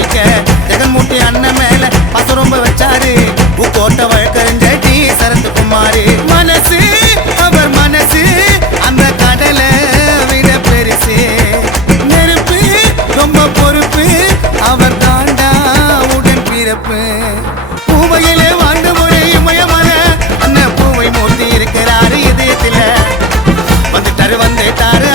பொறிக்க ஜெகன்மூர்த்தி அண்ணன் மேல பசு ரொம்ப வச்சாரு கோட்டை வழக்கறிஞ டி சரத்குமாரு மனசு அவர் மனசு அந்த கடலை விட பெருசு நெருப்பு ரொம்ப பொறுப்பு அவர் தாண்டா உடன் பிறப்பு பூவையிலே வாழ்ந்து ஒரு இமயமல அண்ணன் பூவை மூர்த்தி இருக்கிறாரு இதயத்துல வந்துட்டாரு